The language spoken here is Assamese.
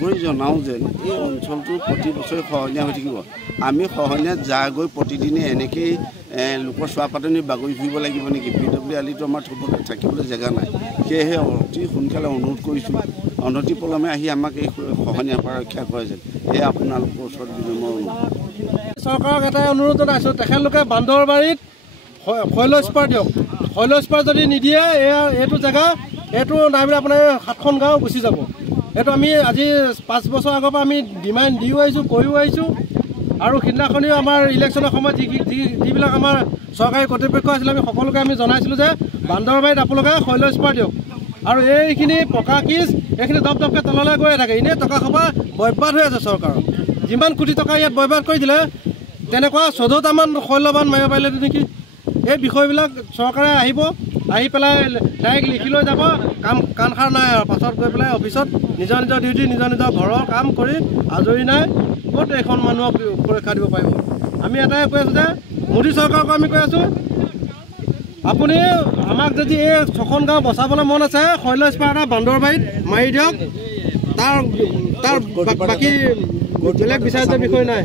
কৰি জনাওঁ যেন এই অঞ্চলটো প্ৰতি বছৰে খহনীয়া হৈ থাকিব। আমি খহনীয়াত যা গৈ প্ৰতিদিনে এনেকেই লোকৰ চোৱা পাতনি বাগৰি ফুৰিব লাগিব নেকি? PWআলিটো আমাৰ থবলৈ থাকিবলৈ জেগা নাই। সেয়েহে অতি সোনকালে অনুৰোধ কৰিছোঁ, অনতিপলমে আহি আমাক এই খহনীয়াৰ পৰা ৰক্ষা কৰে যেন। এয়া আপোনালোকৰ ওচৰত বিনম্ৰ অনুৰোধ। চৰকাৰক এটাই অনুৰোধ জনাইছোঁ, তেখেতলোকে বান্দৰবাৰীত শৈল স্পাৰ দিয়ক। শৈল স্পাৰ যদি নিদিয়ে এইটো জেগা এইটো নাই বুলি আপোনাৰ 7খন গাঁও গুচি যাব। এইটো আমি আজি 5 বছৰ আগৰ পৰা আমি ডিমাণ্ড দিও আহিছোঁ, কৰিও আহিছোঁ। আৰু সিদিনাখনিও আমাৰ ইলেকশ্যনৰ সময়ত যিবিলাক আমাৰ চৰকাৰী কৰ্তৃপক্ষ আছিলে আমি সকলোকে আমি জনাইছিলোঁ যে বান্দৰবাৰীত আপোনালোকে শৈল স্পাৰ দিয়ক। আৰু এইখিনি পকা কিজ এইখিনি দপ দপকৈ তললৈ গৈ থাকে। এনেই টকা সোপা বৰবাদ হৈ আছে চৰকাৰৰ। যিমান কোটি টকা ইয়াত বৰবাদ কৰি দিলে তেনেকুৱা 14টামান শৈলবান মাৰিব পাৰিলে নেকি? এই বিষয়বিলাক চৰকাৰে আহি পেলাই ডাইৰেক্ট লিখি লৈ যাব, কাণ সাৰ নাই। আৰু পাছত গৈ পেলাই অফিচত নিজৰ ডিউটি নিজৰ ঘৰৰ কাম কৰি আজৰি নাই। ক'ত এইখন মানুহক সুৰক্ষা দিব পাৰিব? আমি এটাই কৈ আছোঁ যে মোদী চৰকাৰক আমি কৈ আছোঁ, আপুনি আমাক যদি এই 6খন গাঁও বচাবলৈ মন আছে, শৈল স্পাৰ এটা বান্দৰবাৰীত মাৰি দিয়ক। তাৰ বাকী বেলেগ বিচাৰ্যৰ বিষয় নাই।